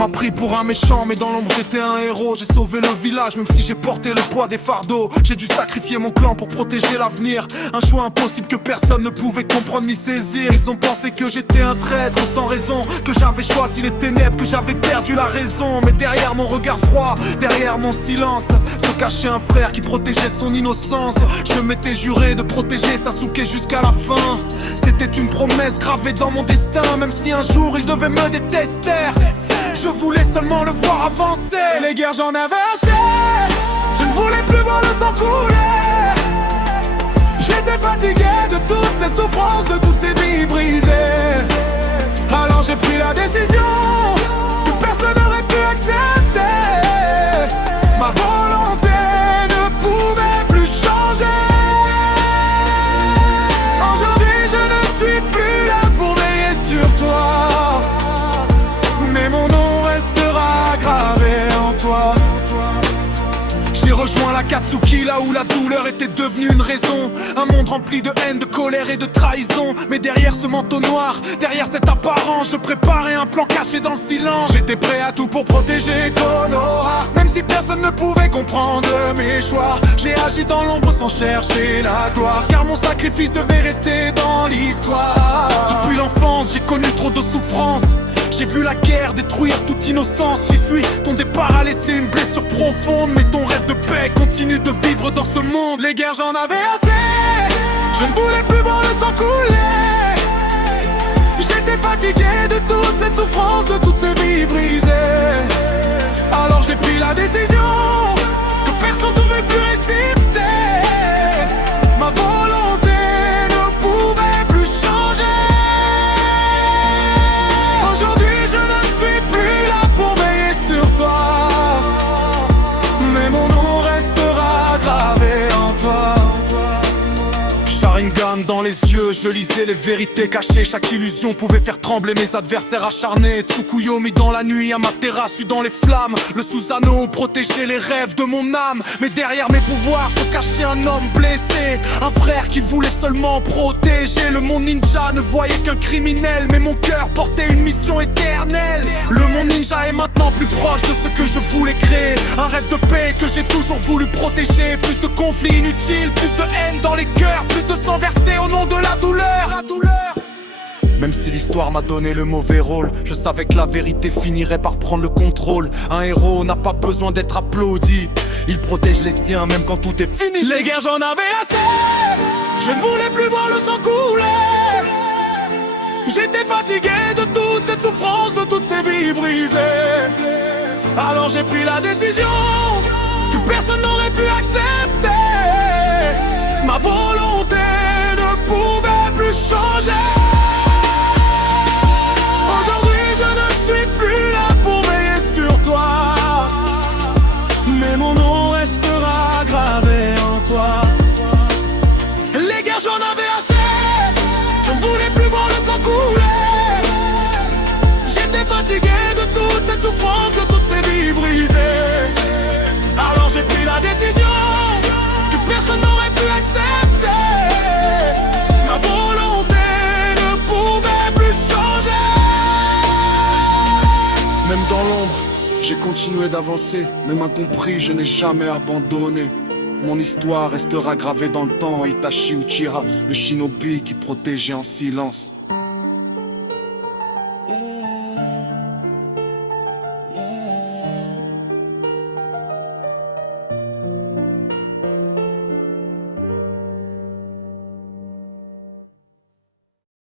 m'a pris pour un méchant, mais dans l'ombre j'étais un héros. J'ai sauvé le village, même si j'ai porté le poids des fardeaux. J'ai dû sacrifier mon clan pour protéger l'avenir. Un choix impossible que personne ne pouvait comprendre ni saisir. Ils ont pensé que j'étais un traître sans raison, que j'avais choisi les ténèbres, que j'avais perdu la raison. Mais derrière mon regard froid, derrière mon silence, se cachait un frère qui protégeait son innocence. Je m'étais juré de protéger Sasuke jusqu'à la fin. C'était une promesse gravée dans mon destin, même si un jour il devait me détester. Je voulais seulement le voir avancer. Les guerres j'en avais assez. Je ne voulais plus voir le sang couler. J'étais fatigué de toute cette souffrance, de toutes ces vies brisées. Alors j'ai pris la décision que personne n'aurait pu accepter. Ma volonté ne pouvait plus changer. Aujourd'hui je ne suis plus là pour veiller sur toi, mais mon nom restera gravé en toi. J'ai rejoint l'Akatsuki, là où la douleur était devenue une raison. Un monde rempli de haine, de colère et de trahison. Mais derrière ce manteau noir, derrière cette apparence, je préparais un plan caché dans le silence. J'étais prêt à tout pour protéger Konoha, même si personne ne pouvait comprendre mes choix. J'ai agi dans l'ombre sans chercher la gloire, car mon sacrifice devait rester dans l'histoire. Depuis l'enfance, j'ai connu trop de souffrances. J'ai vu la guerre détruire toute innocence. J'y suis, ton départ a laissé une blessure profonde, mais ton rêve de paix continue de vivre dans ce monde. Les guerres j'en avais assez. Je ne voulais plus voir le sang couler. J'étais fatigué de toute cette souffrance, de toutes ces vies brisées. Alors j'ai pris la décision que personne ne devait plus accepter. Ma volonté ne pouvait plus changer. Dans les yeux, je lisais les vérités cachées. Chaque illusion pouvait faire trembler mes adversaires acharnés. Tsukuyomi dans la nuit, Amaterasu dans les flammes. Le Susanoo protégeait les rêves de mon âme. Mais derrière mes pouvoirs se cachait un homme blessé, un frère qui voulait seulement protéger. Le monde ninja ne voyait qu'un criminel, mais mon cœur portait une mission éternelle. Le monde ninja est maintenant plus proche de ce que je voulais créer. Un rêve de paix que j'ai toujours voulu protéger. Plus de conflits inutiles, plus de haine dans les cœurs, plus de sang versé au nom de la douleur. Même si l'histoire m'a donné le mauvais rôle, je savais que la vérité finirait par prendre le contrôle. Un héros n'a pas besoin d'être applaudi, il protège les siens même quand tout est fini. Les guerres j'en avais assez. Je ne voulais plus voir le sang couler. J'étais fatigué de toute cette souffrance, de toutes ces vies brisées. Alors j'ai pris la décision que personne n'aurait pu accepter. Ma volonté ne pouvait plus changer. Aujourd'hui je ne suis plus là pour veiller sur toi, mais mon nom restera gravé en toi. Les guerres j'en avais assez. Je ne voulais plus voir le sang couler. J'étais fatigué de toute cette souffrance, de toutes ces vies brisées. Alors j'ai pris la décision que personne n'aurait pu accepter. Ma volonté ne pouvait plus changer. Même dans l'ombre, j'ai continué d'avancer. Même incompris, je n'ai jamais abandonné. Mon histoire restera gravée dans le temps. Itachi Uchiha, le shinobi qui protégeait en silence.